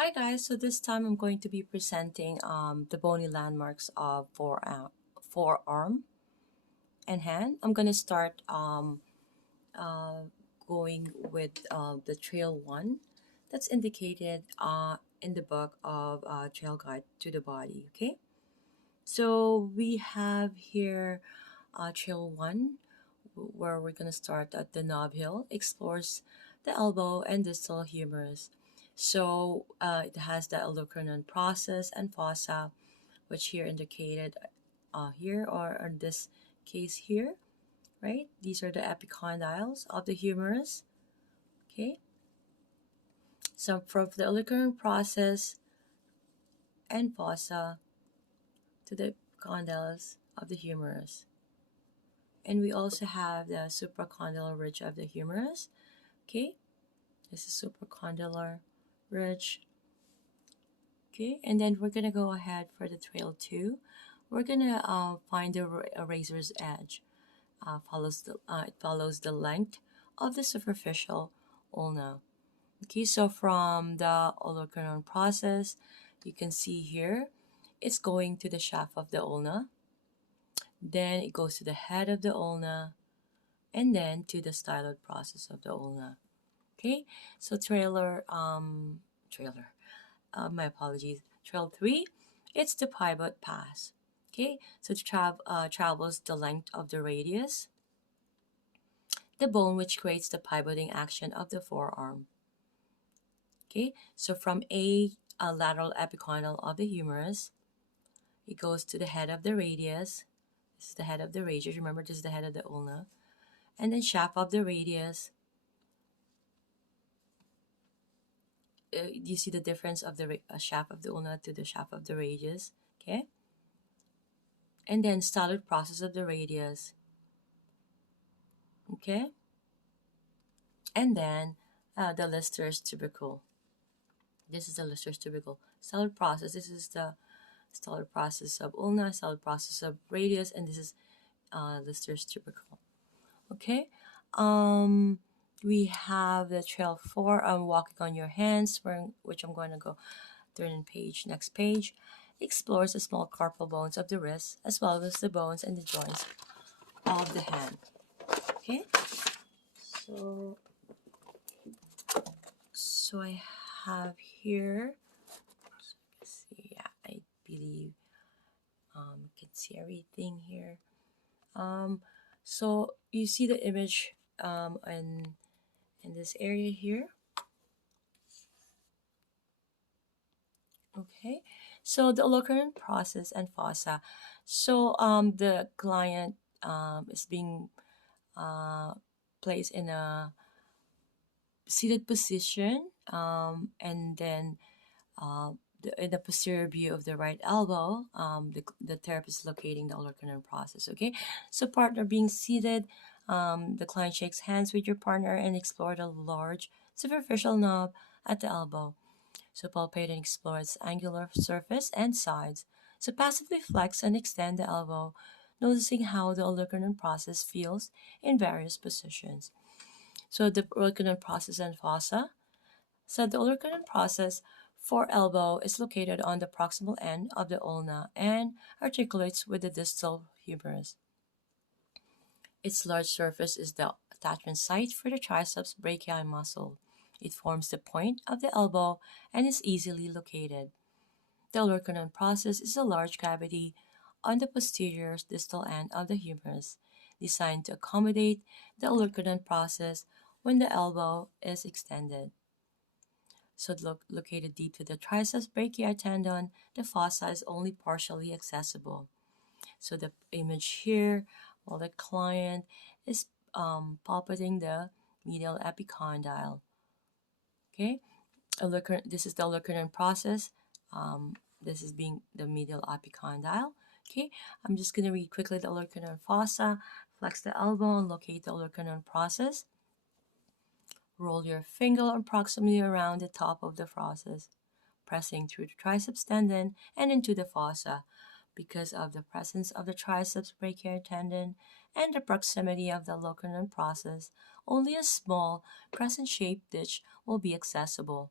Hi guys, so this time I'm going to be presenting the bony landmarks of forearm and hand. I'm going to start uh, going with the trail one that's indicated in the book of Trailguide to the Body. Okay, so we have here trail one where we're going to start at the knob heel, explores the elbow and distal humerus. So it has the olecranon process and fossa, which here indicated here or in this case here, right? These are the epicondyles of the humerus. Okay, so from the olecranon process and fossa to the condyles of the humerus. And we also have the supracondylar ridge of the humerus. Okay, this is supracondylar ridge. Okay, and then we're gonna go ahead for the trail two. We're gonna find a razor's edge. It follows the length of the superficial ulna. Okay, so from the olecranon process, you can see here, it's going to the shaft of the ulna. Then it goes to the head of the ulna, and then to the styloid process of the ulna. Okay, so trailer. My apologies. Trail 3, it's the pivot pass. Okay, so it travels the length of the radius, the bone which creates the pivoting action of the forearm. Okay, so from a lateral epicondyle of the humerus, it goes to the head of the radius. This is the head of the radius. Remember, this is the head of the ulna. And then shaft of the radius. You see the difference of the shaft of the ulna to the shaft of the radius. Okay, and then styloid process of the radius. Okay, and then the Lister's tubercle. This is the Lister's tubercle. Stellar process. This is the stellar process of ulna, stellar process of radius, and this is Lister's tubercle. Okay. Um, we have the trail 4. Walking on your hands, which I'm going to go turn page. Next page explores the small carpal bones of the wrist as well as the bones and the joints of the hand. Okay. So I have here, let's see, yeah, I believe you can see everything here. So you see the image in this area here. Okay, so the Olecranon process and fossa. So the client is being uh, placed in a seated position, and then in the posterior view of the right elbow, the therapist is locating the olecranon process. Okay, so partner being seated, the client shakes hands with your partner and explore the large superficial knob at the elbow. So palpate and explore its angular surface and sides. So passively flex and extend the elbow, noticing how the olecranon process feels in various positions. So the olecranon process and fossa. So the olecranon process for elbow is located on the proximal end of the ulna and articulates with the distal humerus. Its large surface is the attachment site for the triceps brachii muscle. It forms the point of the elbow and is easily located. The olecranon process is a large cavity on the posterior distal end of the humerus, designed to accommodate the olecranon process when the elbow is extended. So located deep to the triceps brachii tendon, the fossa is only partially accessible. So the image here, while the client is palpating the medial epicondyle. Okay, this is the olecranon process. This is being the medial epicondyle. Okay, I'm just going to read quickly the olecranon fossa. Flex the elbow and locate the olecranon process. Roll your finger approximately around the top of the process, pressing through the triceps tendon and into the fossa. Because of the presence of the triceps brachii tendon and the proximity of the olecranon process, only a small crescent-shaped ditch will be accessible.